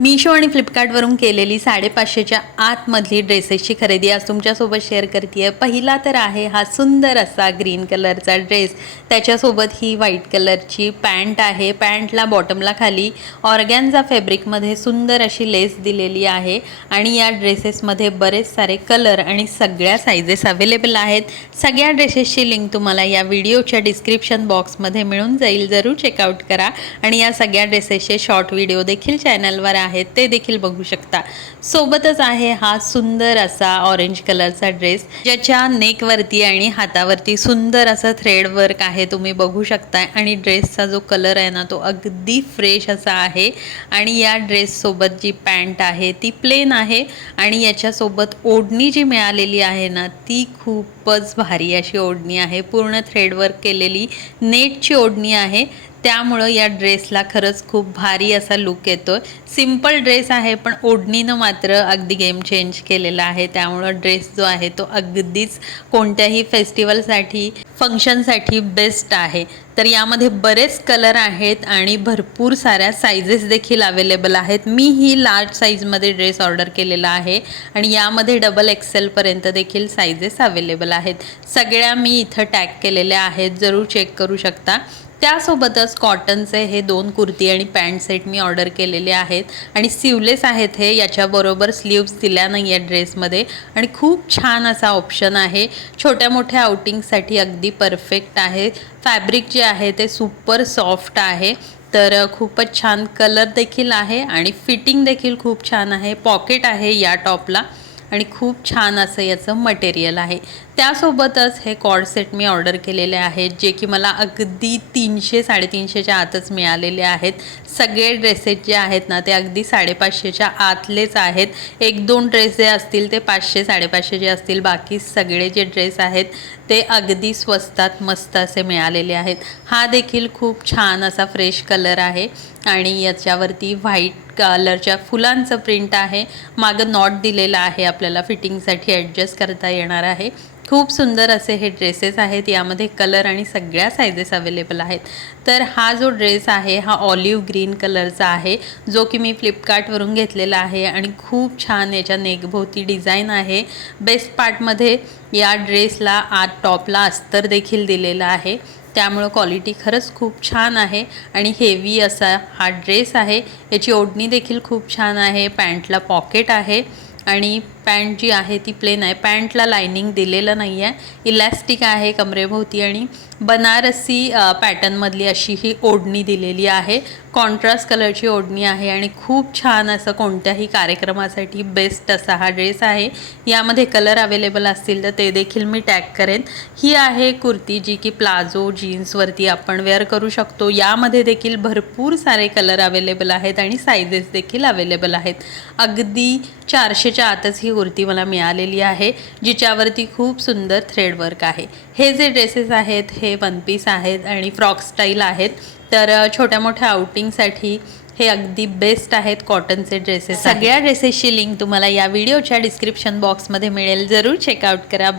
मीशो आणि फ्लिपकार्टवरून केलेली 550च्या आतमधली ड्रेसेसची खरेदी आज तुमच्यासोबत शेअर करते आहे। पहिला तर आहे हा सुंदर असा ग्रीन कलरचा ड्रेस, त्याच्यासोबत ही व्हाईट कलरची पॅन्ट आहे। पॅन्टला बॉटमला खाली ऑर्गॅन्झा फॅब्रिकमध्ये सुंदर अशी लेस दिलेली आहे आणि या ड्रेसेसमध्ये बरेच सारे कलर आणि सगळ्या साइजेस अवेलेबल आहेत। सगळ्या ड्रेसेसची लिंक तुम्हाला या व्हिडिओच्या डिस्क्रिप्शन बॉक्समध्ये मिळून जाईल, जरूर चेकआउट करा आणि या सगळ्या ड्रेसेसचे शॉर्ट व्हिडिओ देखील चॅनलवर आहेत, ते देखील बघू शकता। सोबतच आहे हा सुंदर असा ऑरेंज कलरचा ड्रेस, ज्याच्या नेकवरती आणि हातावरती सुंदर असं थ्रेड वर्क आहे, तुम्ही बघू शकता। आणि ड्रेसचा जो कलर आहे ना तो अगदी फ्रेश असा आहे आणि या ड्रेस सोबत जी पॅन्ट आहे ती प्लेन आहे आणि याच्यासोबत ओढणी जी मिळालेली आहे ना ती खूपच भारी अशी ओढणी आहे, पूर्ण थ्रेड वर्क केलेली नेटची ओढणी आहे। त्यामुळं या ड्रेसला खरंच खूप भारी असा लुक येतो। सिंपल ड्रेस आहे पण ओढणीनं मात्र अगदी गेम चेंज केलेला आहे, त्यामुळं ड्रेस जो आहे तो अगदीच कोणत्याही फेस्टिवलसाठी फंक्शनसाठी बेस्ट आहे। तर यामध्ये बरेच कलर आहेत आणि भरपूर साऱ्या साइजेस देखील अवेलेबल आहेत। मी ही लार्ज साईजमध्ये ड्रेस ऑर्डर केलेला आहे आणि यामध्ये डबल XL पर्यंत देखील साइजेस अवेलेबल आहेत। सगळ्या मी इथं टॅग केलेल्या आहेत, जरूर चेक करू शकता। त्यासोबतच कॉटनचे हे 2 कुर्ती आणि पॅन्ट सेट मी ऑर्डर केलेले आहेत आणि सिवलेस आहेत हे, याच्याबरोबर स्लीव्स दिल्या नाही आहे ड्रेसमध्ये आणि खूप छान असा ऑप्शन आहे। छोट्या मोठ्या आउटिंगसाठी अगदी परफेक्ट आहे। फॅब्रिक जे आहे ते सुपर सॉफ्ट आहे, तर खूपच छान कलर देखील आहे आणि फिटिंग देखील खूप छान आहे। पॉकेट आहे या टॉपला आणि खूप छान असं याचं मटेरियल आहे। त्यासोबतच हे कॉर्ड सेट मी ऑर्डर केलेले आहेत, जे की मला अगदी 300-350च्या आतच मिळालेले आहेत। सगळे ड्रेसेस जे आहेत ना ते अगदी 550च्या आतलेच आहेत। 1-2 ड्रेस जे असतील ते 500-550 जे असतील, बाकी सगळे जे ड्रेस आहेत ते अगदी स्वस्तात मस्त असे मिळालेले आहेत। हा देखील खूप छान असा फ्रेश कलर आहे आणि याच्यावरती व्हाईट कलरच्या फुलांचं प्रिंट आहे। मागं नॉट दिलेला आहे, आपल्याला फिटिंगसाठी ॲडजस्ट करता येणार आहे। खूप सुंदर असे हे ड्रेसेस आहेत, यामध्ये कलर आणि सगळ्या साइजेस अवेलेबल आहेत। तर हा जो ड्रेस आहे हा ऑलिव्ह ग्रीन कलरचा आहे, जो की मी फ्लिपकार्टवरून घेतलेला आहे आणि खूप छान याच्या नेकभोवती डिझाईन आहे। बेस्ट पार्टमध्ये या ड्रेसला आत टॉपला अस्तर देखील दिलेला आहे, त्यामुळं क्वालिटी खरंच खूप छान आहे आणि हेवी असा हा ड्रेस आहे। याची ओढणी देखील खूप छान आहे, पॅन्टला पॉकेट आहे आणि पॅन्ट जी आहे ती प्लेन आहे। पॅन्टला लाइनिंग दिलेलं नाही आहे, इलॅस्टिक आहे कमरेभोवती आणि बनारसी पॅटर्नमधली अशी ही ओढणी दिलेली आहे। कॉन्ट्रास्ट कलरची ओढणी आहे आणि खूप छान असं कोणत्याही कार्यक्रमासाठी बेस्ट असा हा ड्रेस आहे। यामध्ये कलर अवेलेबल असतील तर ते देखील मी टॅग करेन। ही आहे कुर्ती, जी की प्लाझो जीन्सवरती आपण वेअर करू शकतो। यामध्ये देखील भरपूर सारे कलर अवेलेबल आहेत आणि साइजेस देखील अवेलेबल आहेत। अगदी 400च्या आतच ही कुर्ती मला मिळालेली आहे, जिच्यावरती खूप सुंदर थ्रेड वर्क आहे। हे जे ड्रेसेस आहेत हे वन पीस आहेत आणि फ्रॉक स्टाईल आहेत, तर छोट्या मोठ्या आउटिंगसाठी हे अगदी बेस्ट आहेत कॉटनचे ड्रेसेस। सगळ्या ड्रेसेसची लिंक तुम्हाला या व्हिडिओच्या डिस्क्रिप्शन बॉक्समध्ये मिळेल, जरूर चेकआउट करा।